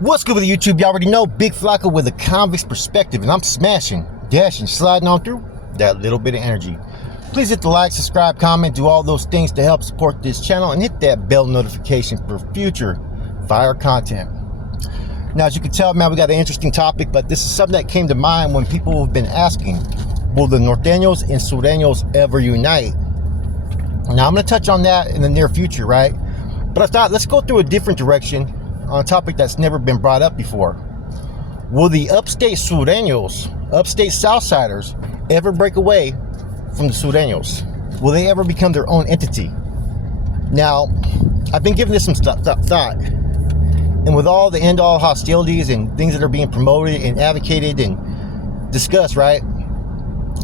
What's good with YouTube? You already know, Big Flocka with a convict's perspective, and I'm smashing, dashing, sliding on through that little bit of energy. Please hit the like, subscribe, comment, do all those things to help support this channel, and hit that bell notification for future fire content. Now, as you can tell, man, we got an interesting topic, but this is something that came to mind when people have been asking, will the Norteños and Surenos ever unite? Now, I'm going to touch on that in the near future, right? But I thought, let's go through a different direction on a topic that's never been brought up before. Will the Upstate Surenos, Upstate Southsiders, ever break away from the Surenos? Will they ever become their own entity? Now, I've been giving this some thought. And with all the end-all hostilities and things that are being promoted and advocated and discussed, right?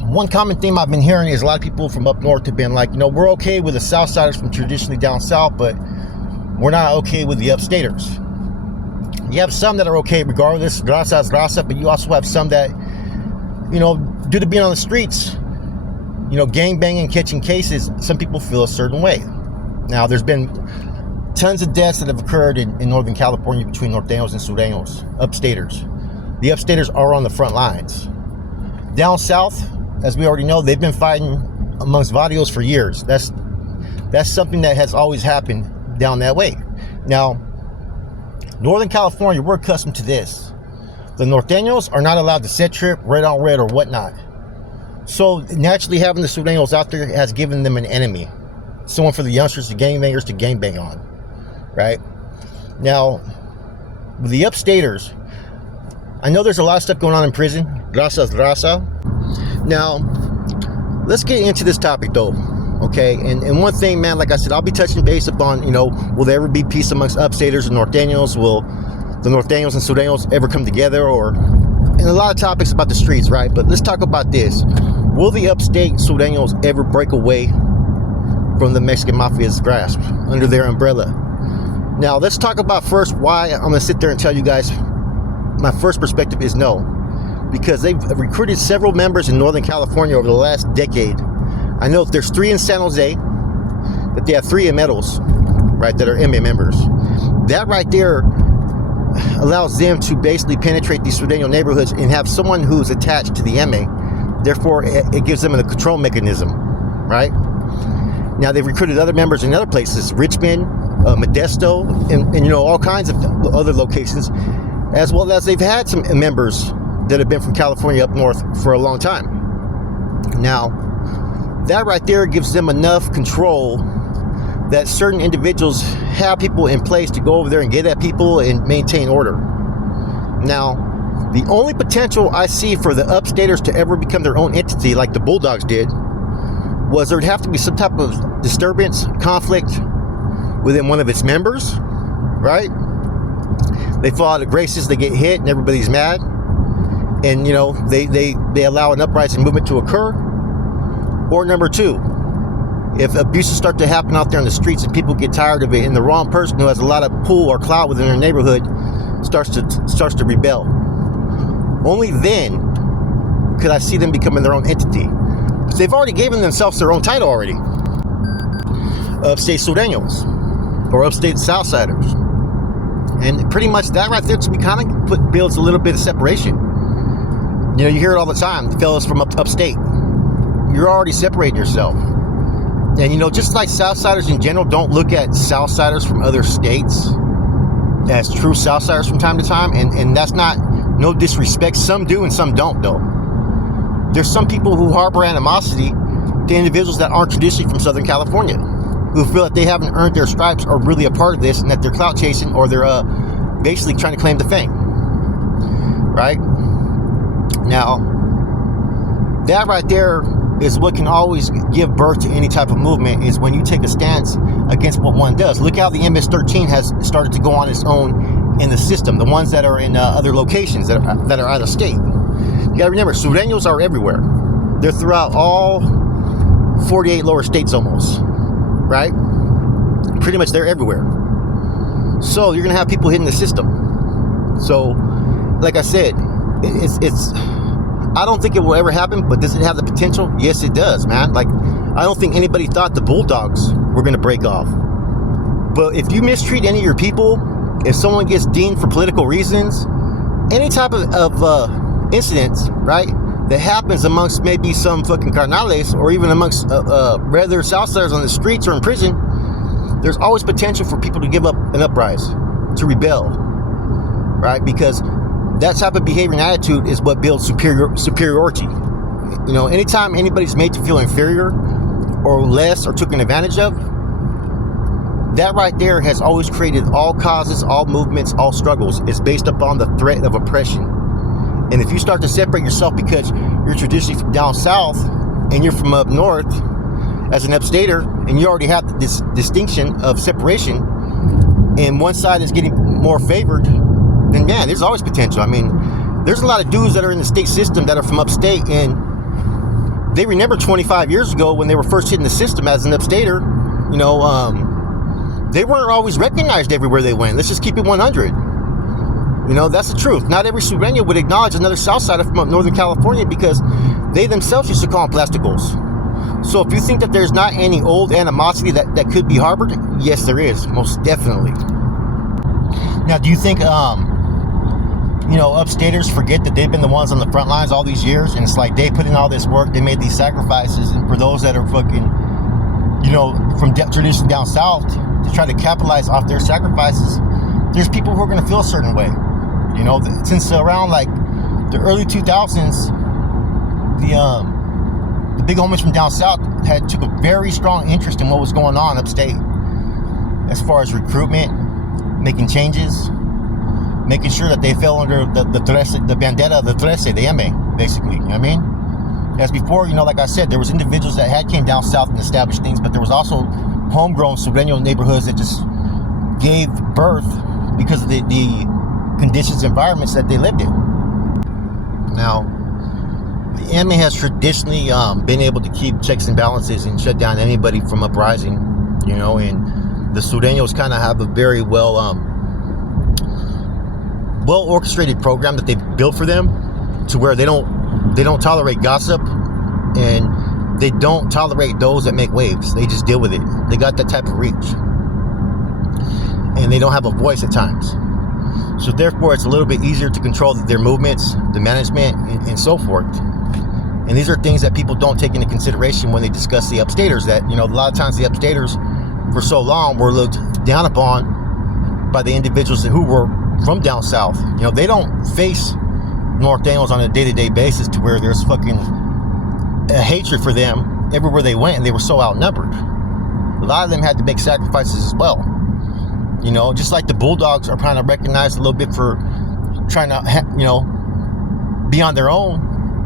One common theme I've been hearing is a lot of people from up north have been like, you know, we're okay with the Southsiders from traditionally down south, but we're not okay with the Upstaters. You have some that are okay regardless, raza, but you also have some that, you know, due to being on the streets, you know, gang banging, catching cases, some people feel a certain way. Now, there's been tons of deaths that have occurred in Northern California between Norteños and Surenos, Upstaters. The Upstaters are on the front lines. Down south, as we already know, they've been fighting amongst barrios for years. That's something that has always happened down that way. Now, Northern California, we're accustomed to this. The Norteños are not allowed to set trip, red on red, or whatnot. So naturally, having the Surenos out there has given them an enemy. Someone for the youngsters, the gangbangers to gangbang on, right? Now, with the Upstaters, I know there's a lot of stuff going on in prison. Raza. Now, let's get into this topic though, okay? And one thing, man, like I said, I'll be touching base upon, you know, will there ever be peace amongst Upstaters and Norteños? Will the Norteños and Surenos ever come together? Or, and a lot of topics about the streets, right? But let's talk about this. Will the Upstate Surenos ever break away from the Mexican Mafia's grasp under their umbrella? Now, let's talk about first why I'm gonna sit there and tell you guys my first perspective is no. Because they've recruited several members in Northern California over the last decade. I know if there's 3 in San Jose, that they have 3 in Meadows, right, that are MA members. That right there allows them to basically penetrate these Sureño neighborhoods and have someone who's attached to the MA. Therefore, it gives them a control mechanism, right? Now, they've recruited other members in other places, Richmond, Modesto, and you know, all kinds of other locations, as well as they've had some members that have been from California up north for a long time. Now, that right there gives them enough control that certain individuals have people in place to go over there and get at people and maintain order. Now, the only potential I see for the Upstaters to ever become their own entity like the Bulldogs did was there'd have to be some type of disturbance, conflict within one of its members, right? They fall out of graces, they get hit, and everybody's mad. And, you know, they allow an uprising movement to occur. Or number 2, if abuses start to happen out there in the streets and people get tired of it, and the wrong person who has a lot of pull or clout within their neighborhood starts to rebel. Only then could I see them becoming their own entity. Because they've already given themselves their own title already. Upstate Surenos, or Upstate Southsiders. And pretty much that right there to me kind of builds a little bit of separation. You know, you hear it all the time, the fellas from upstate. You're already separating yourself. And, you know, just like Southsiders in general don't look at Southsiders from other states as true Southsiders from time to time, and that's not no disrespect. Some do and some don't, though. There's some people who harbor animosity to individuals that aren't traditionally from Southern California, who feel that they haven't earned their stripes or really a part of this, and that they're clout chasing or they're basically trying to claim the fame, right? Now, that right there is what can always give birth to any type of movement, is when you take a stance against what one does. Look how the MS-13 has started to go on its own in the system, the ones that are in other locations that are out of state. You gotta remember, Sureños are everywhere. They're throughout all 48 lower states almost, right? Pretty much they're everywhere. So you're gonna have people hitting the system. So, like I said, it's I don't think it will ever happen, but does it have the potential? Yes, it does, man. Like, I don't think anybody thought the Bulldogs were going to break off. But if you mistreat any of your people, if someone gets deemed for political reasons, any type of incidents, right, that happens amongst maybe some fucking carnales or even amongst regular Southsiders on the streets or in prison, there's always potential for people to give up an uprising, to rebel, right? Because that type of behavior and attitude is what builds superiority. You know, anytime anybody's made to feel inferior or less or taken advantage of, that right there has always created all causes, all movements, all struggles. It's based upon the threat of oppression. And if you start to separate yourself because you're traditionally from down south and you're from up north as an upstater, and you already have this distinction of separation, and one side is getting more favored, then man, there's always potential. I mean, there's a lot of dudes that are in the state system that are from upstate, and they remember 25 years ago when they were first hitting the system as an upstater, you know, they weren't always recognized everywhere they went. Let's just keep it 100. You know, that's the truth. Not every Sureno would acknowledge another Southsider from up Northern California because they themselves used to call them plasticos. So if you think that there's not any old animosity that could be harbored, yes, there is, most definitely. Now, do you think, you know, upstaters forget that they've been the ones on the front lines all these years? And it's like they put in all this work, they made these sacrifices, and for those that are fucking, you know, from tradition down south to try to capitalize off their sacrifices, there's people who are going to feel a certain way. You know, since around like the early 2000s, the big homies from down south took a very strong interest in what was going on upstate, as far as recruitment, making changes, making sure that they fell under the bandera of the Trece, the MA, basically. You know what I mean? As before, you know, like I said, there was individuals that came down south and established things, but there was also homegrown Sureño neighborhoods that just gave birth because of the conditions, environments that they lived in. Now, the MA has traditionally been able to keep checks and balances and shut down anybody from uprising, you know, and the Sureños kind of have a very well orchestrated program that they've built for them, to where they don't tolerate gossip, and they don't tolerate those that make waves. They just deal with it. They got that type of reach, and they don't have a voice at times. So therefore, it's a little bit easier to control their movements, the management, and so forth. And these are things that people don't take into consideration when they discuss the upstaters. That, you know, a lot of times the upstaters for so long were looked down upon by the individuals who were from down south. You know, they don't face Norteños on a day-to-day basis to where there's fucking a hatred for them everywhere they went, and they were so outnumbered. A lot of them had to make sacrifices as well. You know, just like the Bulldogs are kind of recognized a little bit for trying to, you know, be on their own,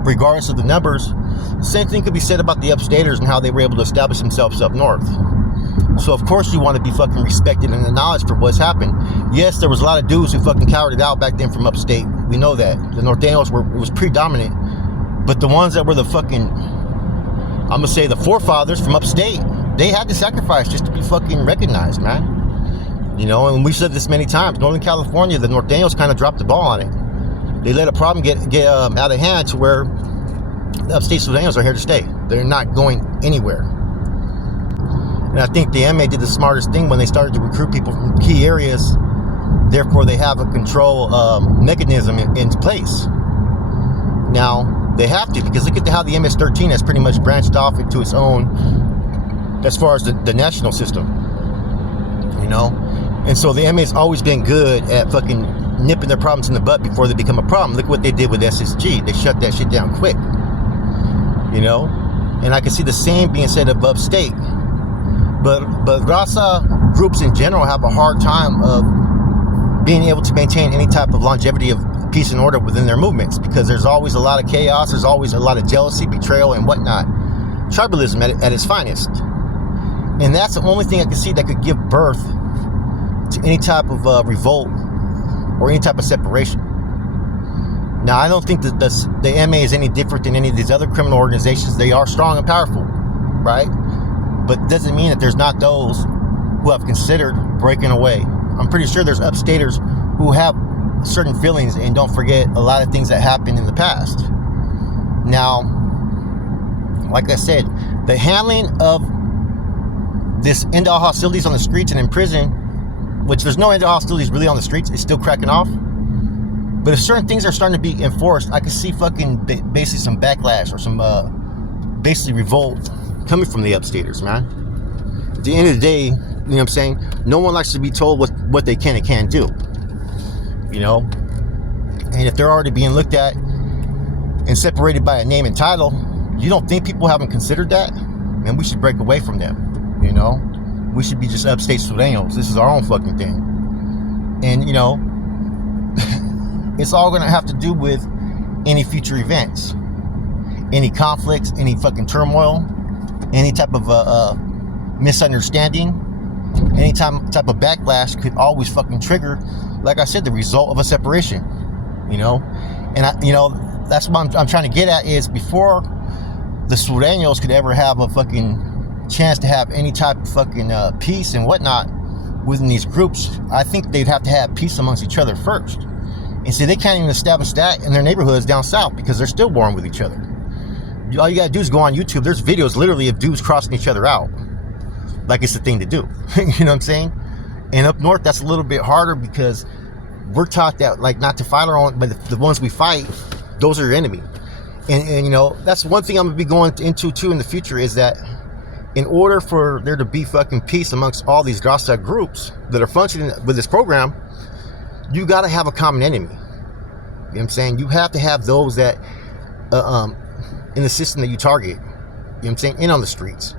regardless of the numbers. The same thing could be said about the upstaters and how they were able to establish themselves up north. So of course you want to be fucking respected and acknowledged for what's happened. Yes, there was a lot of dudes who fucking cowered it out back then from upstate. We know that. The Norteños it was predominant. But the ones that were the fucking, I'm gonna say the forefathers from upstate, they had to sacrifice just to be fucking recognized, man. You know, and we've said this many times. Northern California, the Norteños kind of dropped the ball on it. They let a problem get out of hand to where the upstate Sureños are here to stay. They're not going anywhere. And I think the MA did the smartest thing when they started to recruit people from key areas. Therefore, they have a control mechanism in place. Now, they have to, because look at how the MS-13 has pretty much branched off into its own as far as the national system. You know? And so the MA's always been good at fucking nipping their problems in the butt before they become a problem. Look what they did with SSG. They shut that shit down quick. You know? And I can see the same being said of upstate. But Raza groups in general have a hard time of being able to maintain any type of longevity of peace and order within their movements, because there's always a lot of chaos, there's always a lot of jealousy, betrayal, and whatnot. Tribalism at its finest. And that's the only thing I can see that could give birth to any type of revolt or any type of separation. Now, I don't think that the MA is any different than any of these other criminal organizations. They are strong and powerful, right? But it doesn't mean that there's not those who have considered breaking away. I'm pretty sure there's upstaters who have certain feelings and don't forget a lot of things that happened in the past. Now, like I said, the handling of this end-all hostilities on the streets and in prison which there's no end to hostilities really on the streets. It's still cracking off. But if certain things are starting to be enforced, I could see fucking basically some backlash or some basically revolt coming from the upstaters, man. At the end of the day, you know what I'm saying? No one likes to be told what they can and can't do. You know? And if they're already being looked at and separated by a name and title, you don't think people haven't considered that? Man, we should break away from them. You know? We should be just upstate Surenos. This is our own fucking thing. And, you know, it's all going to have to do with any future events, any conflicts, any fucking turmoil, any type of misunderstanding, any type of backlash could always fucking trigger, like I said, the result of a separation, you know? And, that's what I'm trying to get at is before the Surenos could ever have a fucking chance to have any type of fucking peace and whatnot within these groups, I think they'd have to have peace amongst each other first. And see, they can't even establish that in their neighborhoods down south because they're still warring with each other. All you gotta do is go on YouTube. There's videos literally of dudes crossing each other out. Like it's the thing to do. You know what I'm saying? And up north, that's a little bit harder because we're taught that, like, not to fight our own, but the ones we fight, those are your enemy. And you know, that's one thing I'm gonna be going into too in the future is that in order for there to be fucking peace amongst all these Rasta groups that are functioning with this program, you got to have a common enemy. You know what I'm saying? You have to have those that in the system that you target, you know what I'm saying, in on the streets.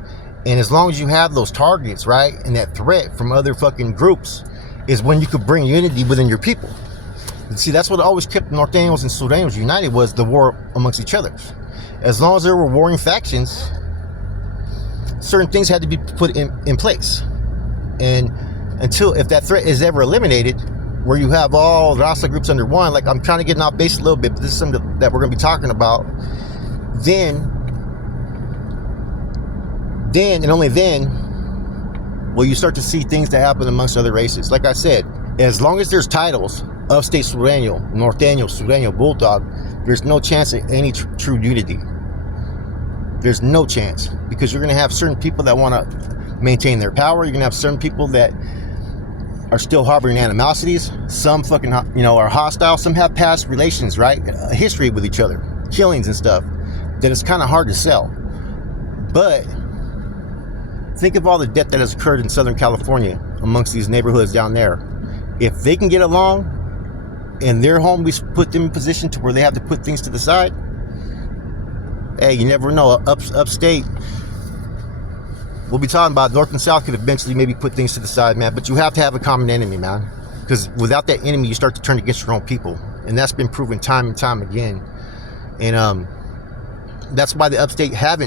And as long as you have those targets, right, and that threat from other fucking groups is when you could bring unity within your people. And see, that's what always kept Norteños and Sureños united, was the war amongst each other. As long as there were warring factions, certain things had to be put in place. And if that threat is ever eliminated, where you have all the Rasta groups under one, like I'm trying to get off base a little bit, but this is something that we're going to be talking about, then and only then will you start to see things that happen amongst other races. Like I said, as long as there's titles, Upstate Sureño, Norteño, Sureño, Bulldog, there's no chance of any true unity. There's no chance, because you're going to have certain people that want to maintain their power. You're going to have certain people that are still harboring animosities. Some fucking, are hostile. Some have past relations, right? A history with each other, killings and stuff, that it's kind of hard to sell. But think of all the death that has occurred in Southern California amongst these neighborhoods down there. If they can get along and their homies put them in position to where they have to put things to the side, hey, you never know. Upstate, we'll be talking about North and South could eventually maybe put things to the side, man. But you have to have a common enemy, man. Because without that enemy, you start to turn against your own people. And that's been proven time and time again. And that's why the Upstate have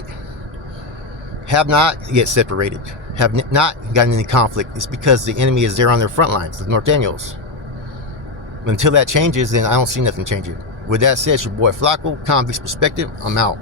not yet separated, have not gotten any conflict. It's because the enemy is there on their front lines, the Norteños. Until that changes, then I don't see nothing changing. With that said, it's your boy Flacco, Convict's Perspective. I'm out.